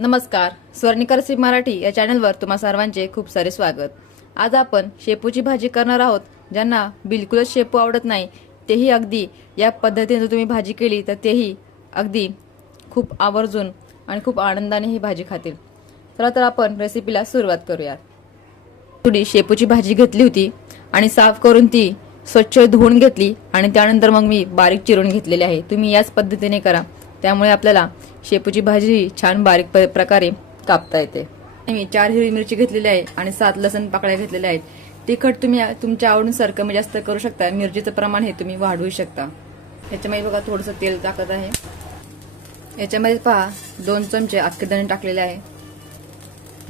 नमस्कार. स्वर्णिकर सी मराठी या चॅनलवर तुम्हा सर्वांचे खूप सारे स्वागत. आज आपण शेपूची भाजी करणार आहोत ज्यांना बिलकुलच शेपू आवडत नाही. तेही अगदी या पद्धतीने जर तुम्ही भाजी केली तर तेही अगदी खूप आवर्जून आणि खूप आनंदाने ही भाजी खातील. चला तर आपण रेसिपीला सुरुवात करूया थोडी शेपूची भाजी घेतली होती आणि साफ करून ती स्वच्छ धुवून घेतली आणि त्यानंतर मग मी बारीक चिरून घेतलेली आहे. तुम्ही याच पद्धतीने करा. त्यामुळे आपल्याला शेपूची भाजी छान बारीक प- प्रकारे कापता येते. मी चार हिरवी मिरची घेतलेली आहे आणि सात लसण पाकळ्या घेतलेल्या आहेत. तिखट तुम्ही तुमच्या आवडीनुसार कमी जास्त करू शकता. मिरचीचं प्रमाण हे तुम्ही वाढवू शकता. याच्यामध्ये बघा थोडंसं तेल टाकत आहे. याच्यामध्ये पहा दोन चमचे अख्खे धणे टाकलेले आहे.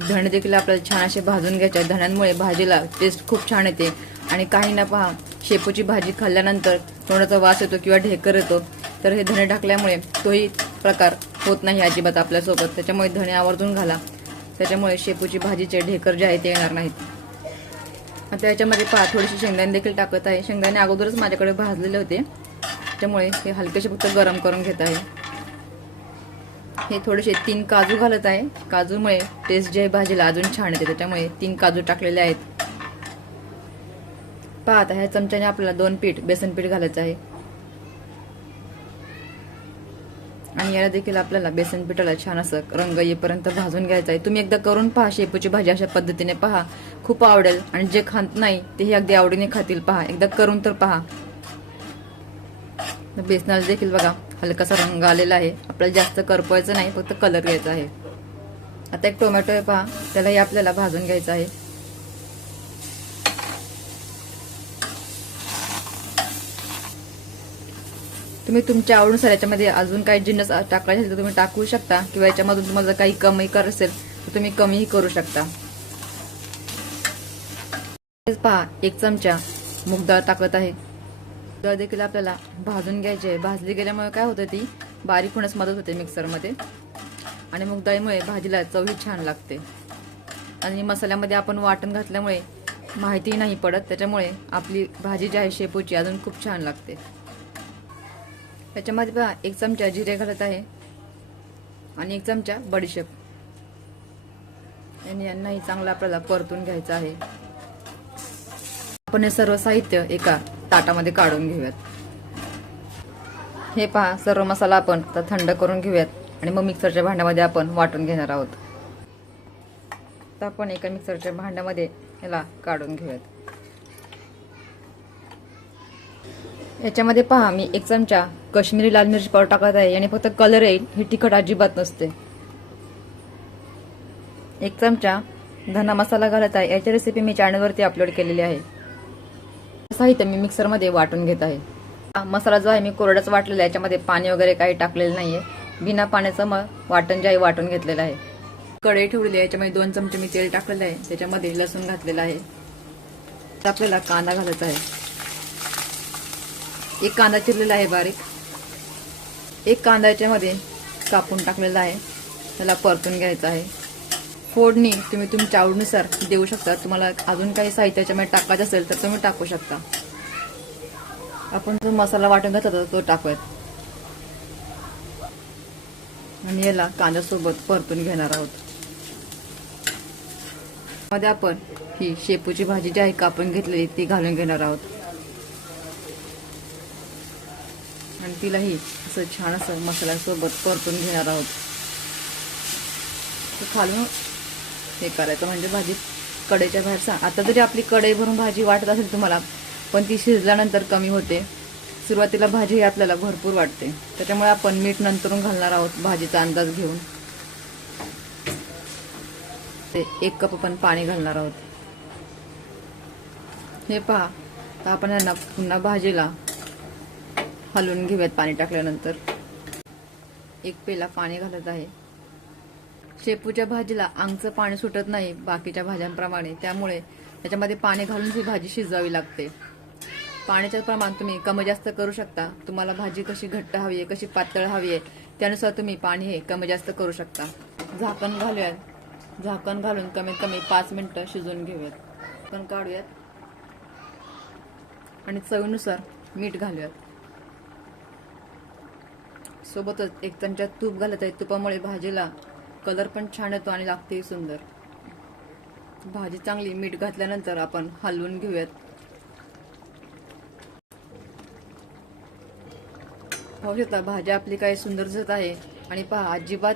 धणे देखील आपल्याला छान असे भाजून घ्यायचे धण्यांमुळे भाजीला टेस्ट खूप छान येते. आणि काही ना पहा शेपूची भाजी खाल्ल्यानंतर तोंडाचा वास येतो किंवा ढेकर येतो. तर हे धणे टाकल्यामुळे तोही प्रकार होत नाही अजिबात आपल्यासोबत. त्याच्यामुळे धणे आवर्जून घाला. त्याच्यामुळे शेपूची भाजीचे ढेकर जे आहे ते येणार नाहीत. आता याच्यामध्ये पहा थोडीशी शेंगदाणे देखील टाकत आहे. शेंगदाणे अगोदरच माझ्याकडे भाजलेले होते. त्यामुळे हे हलकेसे फक्त गरम करून घेत आहे. हे थोडेसे तीन काजू घालत आहे. काजूमुळे टेस्ट जे आहे भाजीला अजून छान येते. त्याच्यामुळे तीन काजू टाकलेले आहेत. पहा आता ह्या चमच्याने आपल्याला दोन पीठ बेसन पीठ घालायचं आहे. आणि याला देखील आपल्याला बेसन पिठाला छान असं रंग येईपर्यंत भाजून घ्यायचा आहे. तुम्ही एकदा करून पहा शेपूची भाजी अशा पद्धतीने पहा. खूप आवडेल. आणि जे खात नाही तेही अगदी आवडीने खातील. पहा एकदा करून तर पहा. बेसनाला देखील बघा हलकासा रंग आलेला आहे. आपल्याला जास्त करपवायचं नाही फक्त कलर घ्यायचा आहे. आता एक टोमॅटो आहे पहा. त्यालाही आपल्याला भाजून घ्यायचं आहे. तुम्ही तुमच्या आवडीनुसार याच्यामध्ये अजून काही जिन्नस टाकायचे असेल तर तुम्ही टाकू शकता. किंवा याच्यामधून तुम्हाला जर काही कमी कर असेल तर तुम्ही कमीही करू शकता. पहा एक चमचा मूगडाळ टाकत आहे. डाळ देखील आपल्याला भाजून घ्यायची आहे. भाजली गेल्यामुळे काय होतं ती बारीक होण्यास मदत होते मिक्सरमध्ये. आणि मूगडाळीमुळे भाजीला चवही छान लागते. आणि मसाल्यामध्ये आपण वाटण घातल्यामुळे माहिती नाही पडत. त्याच्यामुळे आपली भाजी जी आहे शेपूची अजून खूप छान लागते. त्याच्यामध्ये पहा एक चमचा जिरे घालत आहे आणि एक चमचा बडीशेप. आणि यांनाही चांगला आपल्याला परतून घ्यायचं आहे. आपण हे सर्व साहित्य एका ताटामध्ये काढून घेऊयात. हे पहा सर्व मसाला आपण थंड करून घेऊयात आणि मग मिक्सरच्या भांड्यामध्ये आपण वाटून घेणार आहोत. तर आपण एका मिक्सरच्या भांड्यामध्ये याला काढून घेऊयात. याच्यामध्ये पहा मी एक चमचा कश्मीरी लाल मिरची पावडर टाकत आहे आणि फक्त कलर येईल ही तिखट अजिबात नसते. एक चमचा धना मसाला घालत आहे याची रेसिपी मी चॅनलवरती अपलोड केलेली आहे. साहित्य मी मिक्सरमध्ये वाटून घेत आहे. हा मसाला जो आहे मी कोरडाच वाटलेला आहे याच्यामध्ये पाणी वगैरे काही टाकलेलं नाहीये. बिना पाण्याचं मग वाटण जे आहे वाटून घेतलेलं आहे. कढई ठेवलेली आहे याच्यामध्ये दोन चमचे मी तेल टाकलेलं आहे त्याच्यामध्ये लसूण घातलेलं आहे. तर आपल्याला कांदा घालायचा आहे. एक कांदा चिरलेला आहे बारीक. एक कांदा याच्यामध्ये कापून टाकलेला आहे. त्याला परतून घ्यायचा आहे. फोडणी तुम्ही तुमच्या आवडीनुसार देऊ शकता. तुम्हाला अजून काही साहित्य याच्यामध्ये टाकायचं असेल तर तुम्ही टाकू शकता. आपण जो मसाला वाटून घातला होता तो टाकूयात. आणि याला कांद्यासोबत परतून घेणार आहोत. मध्ये आपण ही शेपूची भाजी जी आहे कापून घेतलेली ती घालून घेणार आहोत. आणि तिलाही असं छान असं मसाल्यासोबत परतून घेणार आहोत. खालून हे करायचं म्हणजे भाजी कढईच्या बाहेरचा आता जरी आपली कढई भरून भाजी वाटत असेल तुम्हाला पण ती शिजल्यानंतर कमी होते. सुरुवातीला भाजी आपल्याला भरपूर वाटते. त्याच्यामुळे आपण मीठ नंतरून घालणार आहोत भाजीचा अंदाज घेऊन. ते एक कप आपण पाणी घालणार आहोत. हे पहा आपण यांना पुन्हा भाजीला हलवून घेऊयात पाणी टाकल्यानंतर. एक पेला पाणी घालत आहे. शेपूच्या भाजीला अंगचं पाणी सुटत नाही बाकीच्या भाज्यांप्रमाणे. त्यामुळे त्याच्यामध्ये पाणी घालून ही भाजी शिजवावी लागते. पाण्याचं प्रमाण तुम्ही कमी जास्त करू शकता. तुम्हाला भाजी कशी घट्ट हवी आहे कशी पातळ हवी आहे त्यानुसार तुम्ही पाणी हे कमी जास्त करू शकता. झाकण घालूयात. झाकण घालून कमीत कमी पाच मिनिटं शिजवून घेऊयात. पण काढूयात. आणि चवीनुसार मीठ घालूयात. सोबतच एक चमचा तूप घालत आहे. तुपामुळे भाजीला कलर पण छान येतो आणि लागतेही सुंदर. भाजी चांगली मीठ घातल्यानंतर आपण हलवून घेऊयात. पाहू शकता भाजी आपली काय सुंदर दिसत आहे. आणि पहा अजिबात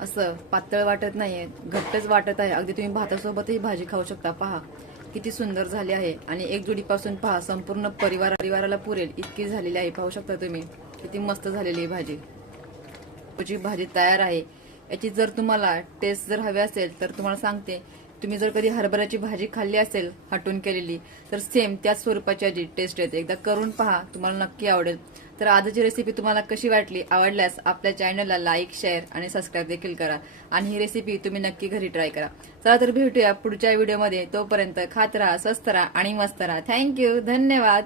असं पातळ वाटत नाहीये. घट्टच वाटत आहे. अगदी तुम्ही भातासोबतही भाजी खाऊ शकता. पहा किती सुंदर झाली आहे. आणि एक जोडीपासून पहा संपूर्ण परिवार परिवाराला पुरेल. इतकी झालेली आहे. पाहू शकता तुम्ही. किती मस्त झालेली आहे भाजी. तुझी भाजी तयार आहे याची जर तुम्हाला टेस्ट जर हवी असेल तर तुम्हाला सांगते तुम्ही जर कधी हरभऱ्याची भाजी खाल्ली असेल हटून केलेली तर सेम त्याच स्वरूपाची याची टेस्ट येते. एकदा करून पहा तुम्हाला नक्की आवडेल. तर आजची रेसिपी तुम्हाला कशी वाटली आवडल्यास आपल्या चॅनलला लाईक शेअर आणि सबस्क्राईब देखील करा. आणि ही रेसिपी तुम्ही नक्की घरी ट्राय करा. चला तर भेटूया पुढच्या व्हिडिओमध्ये तोपर्यंत खात राहा स्वस्त राहा आणि मस्त राहा. थँक्यू धन्यवाद.